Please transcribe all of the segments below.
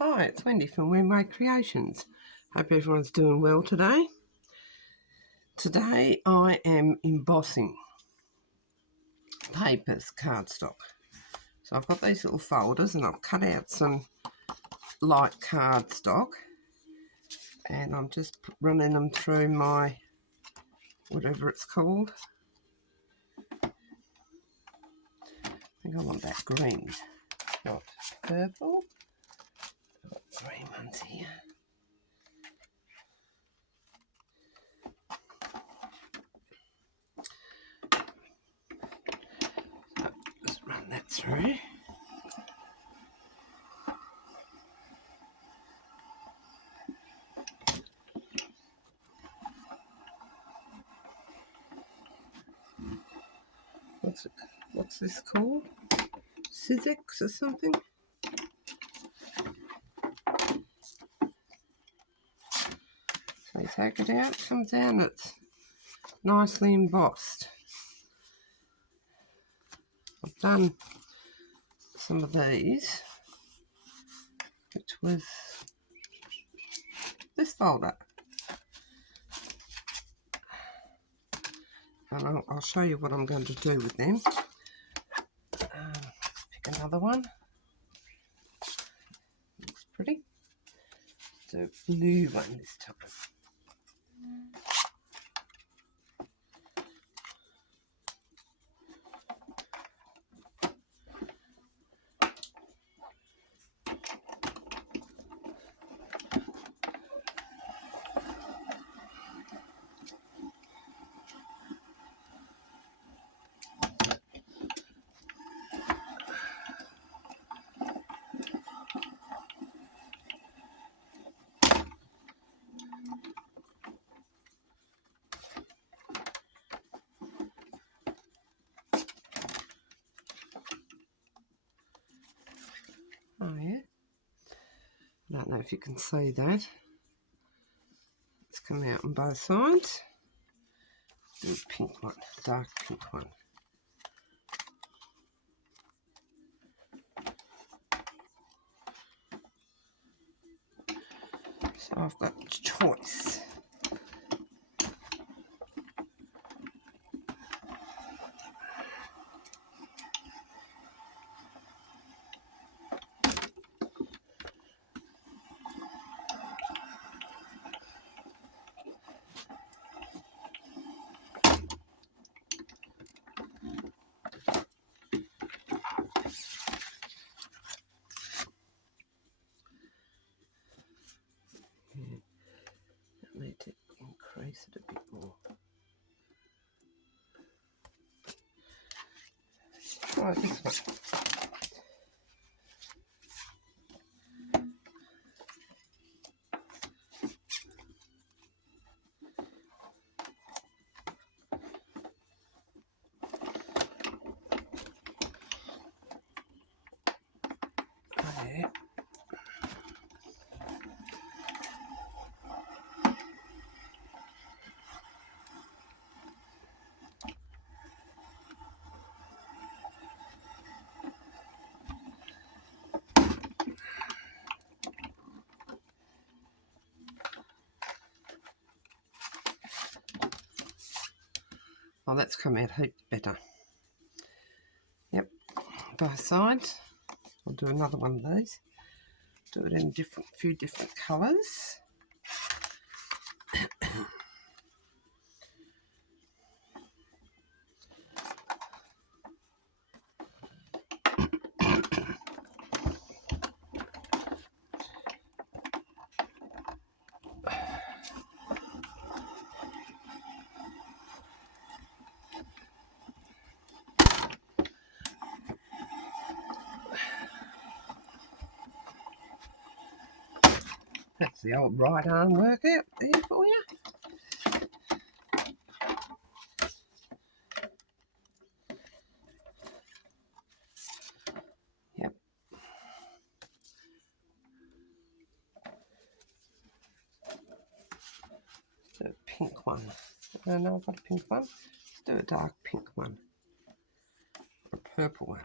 Hi, it's Wendy from Wemway Creations. Hope everyone's doing well today. Today I am embossing papers, cardstock. So I've got these little folders and I've cut out some light cardstock and I'm just running them through my, whatever it's called. I think I want that green, not purple. I've got green ones here. Just run that through. What's this called? Sizzix or something? So you take it out, it comes out and it's nicely embossed. I've done some of these, which was this folder. And I'll show you what I'm going to do with them. Pick another one. Looks pretty. Do a blue one this time. Oh yeah, I don't know if you can see that. It's come out on both sides. Do a pink one, dark pink one. So I've got choice. I need to increase it a bit more. Try this one. Oh yeah. Oh, that's come out heaps better. Yep, both sides. I'll do another one of these. Do it in few different colours. That's the old right arm workout there for you. Yep. Do a pink one. No, I've got a pink one. Let's do a dark pink one. Or a purple one.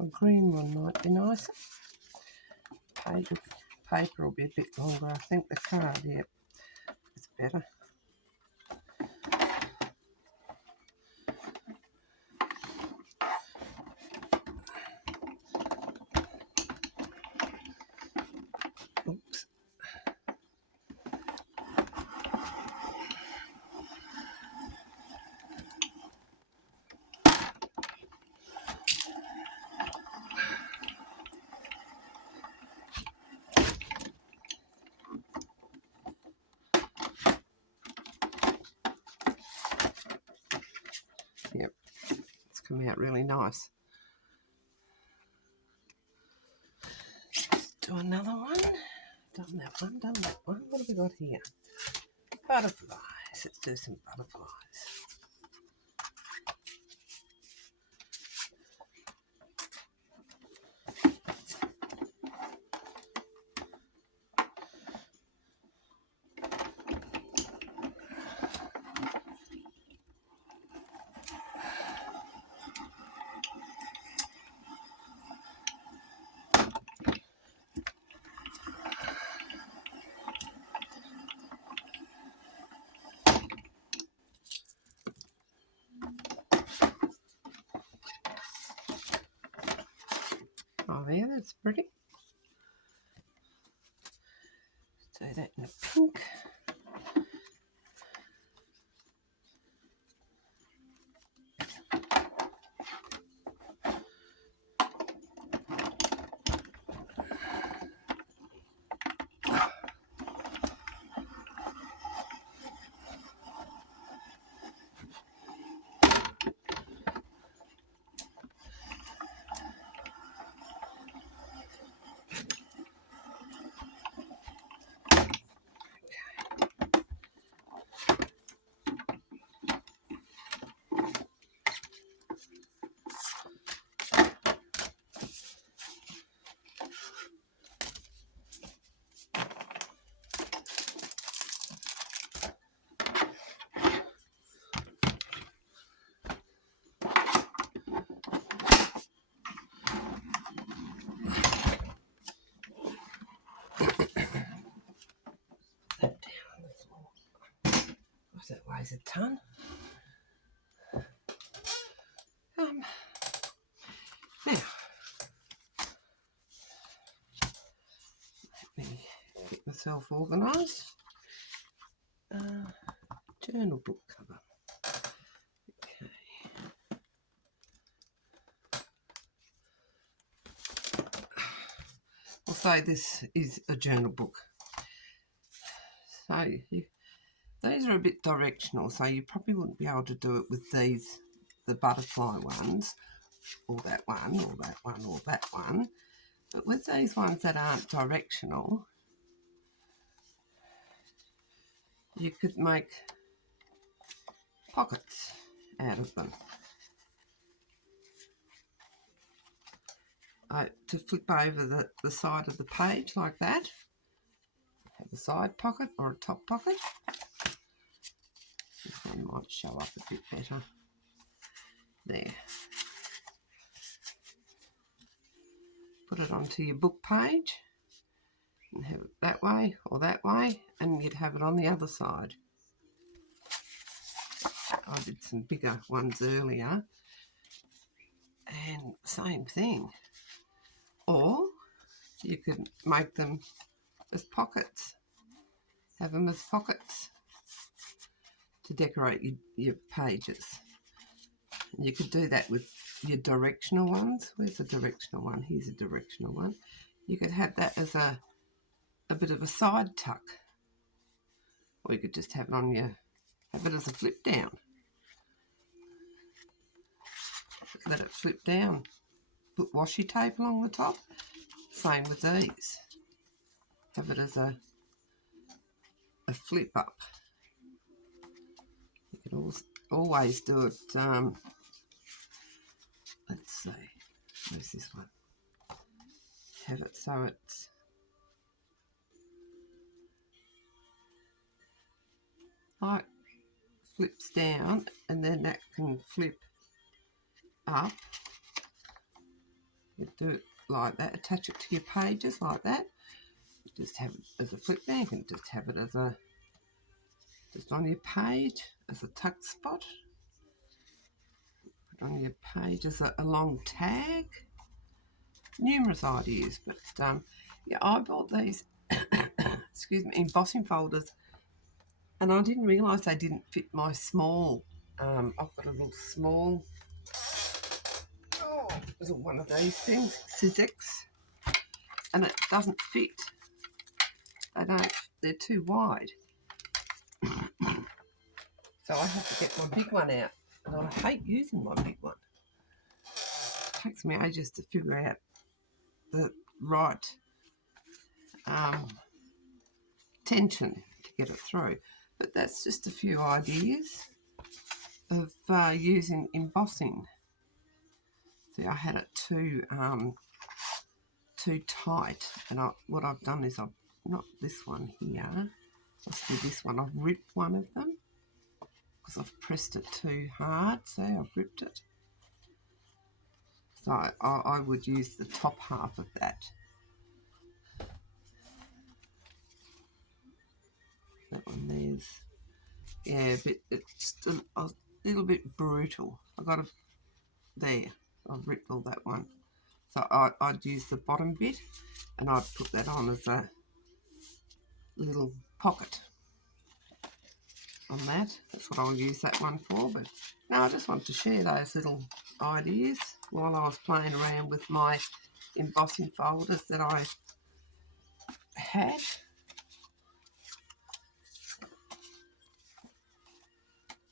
A green one might be nicer. Paper will be a bit longer. I think the card, yeah, it's better. Oops. Yep, it's come out really nice. Let's do another one. Done that one, done that one. What have we got here? Butterflies. Let's do some butterflies. Oh, yeah, that's pretty. Do that in a pink. That down on the floor. Gosh, that weighs a ton. Now, let me get myself organised. Journal book cover. Okay. I'll say this is a journal book. So these are a bit directional, so you probably wouldn't be able to do it with these, the butterfly ones, or that one, or that one, or that one. But with these ones that aren't directional, you could make pockets out of them. To flip over the side of the page like that, have a side pocket or a top pocket. This one might show up a bit better. There. Put it onto your book page and have it that way or that way, and you'd have it on the other side. I did some bigger ones earlier, and same thing. Or you could make them as pockets, have them as pockets to decorate your pages. And you could do that with your directional ones. Where's the directional one? Here's a directional one. You could have that as a bit of a side tuck, or you could just have it as a flip down. Let it flip down. Put washi tape along the top. Same with these. Have it as a flip up. You could always do it. Let's see. Where's this one? Have it so it's like flips down, and then that can flip up You do it like that, attach it to your pages like that. You just have it as a flip there. You can just have it as a, just on your page as a tuck spot. Put on your page as a long tag. Numerous ideas, but yeah, I bought these excuse me, embossing folders, and I didn't realise they didn't fit my small. I've got a little small, little one of these things, Sizzix, and it doesn't fit. They're too wide. So I have to get my big one out, and I hate using my big one. It takes me ages to figure out the right tension to get it through. But that's just a few ideas of using embossing. See, I had it too tight, and what I've done is I've, not this one here, let's do this one, I've ripped one of them because I've pressed it too hard, so I've ripped it. So I would use the top half of that. That one there's, yeah, but it's a little bit brutal. I got it there. I've ripped all that one. So I'd use the bottom bit, and I'd put that on as a little pocket on that. That's what I'll use that one for. But no, I just wanted to share those little ideas while I was playing around with my embossing folders that I had.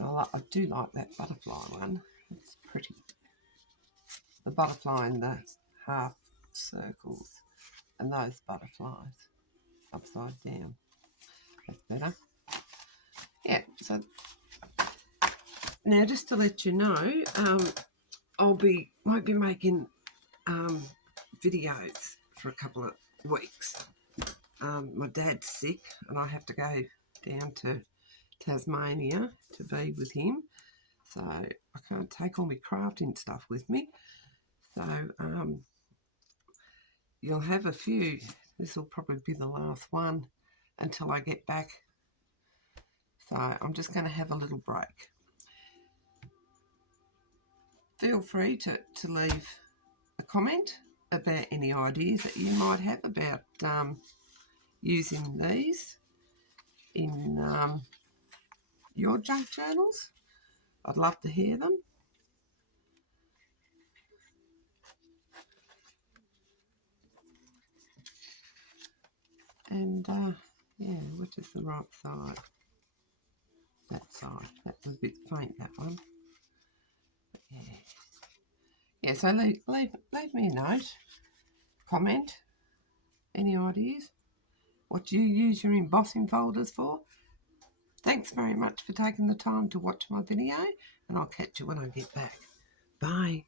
I do like that butterfly one. It's pretty. The butterfly in the half circles, and those butterflies upside down. That's better. Yeah, so now just to let you know, won't be making videos for a couple of weeks. My dad's sick, and I have to go down to Tasmania to be with him, so I can't take all my crafting stuff with me. So you'll have a few. This will probably be the last one until I get back. So I'm just going to have a little break. Feel free to leave a comment about any ideas that you might have about using these in your junk journals. I'd love to hear them. And yeah, which is the right side? That side. That's a bit faint, that one. But yeah. Yeah, so leave me a note, comment, any ideas, what you use your embossing folders for. Thanks very much for taking the time to watch my video, and I'll catch you when I get back. Bye.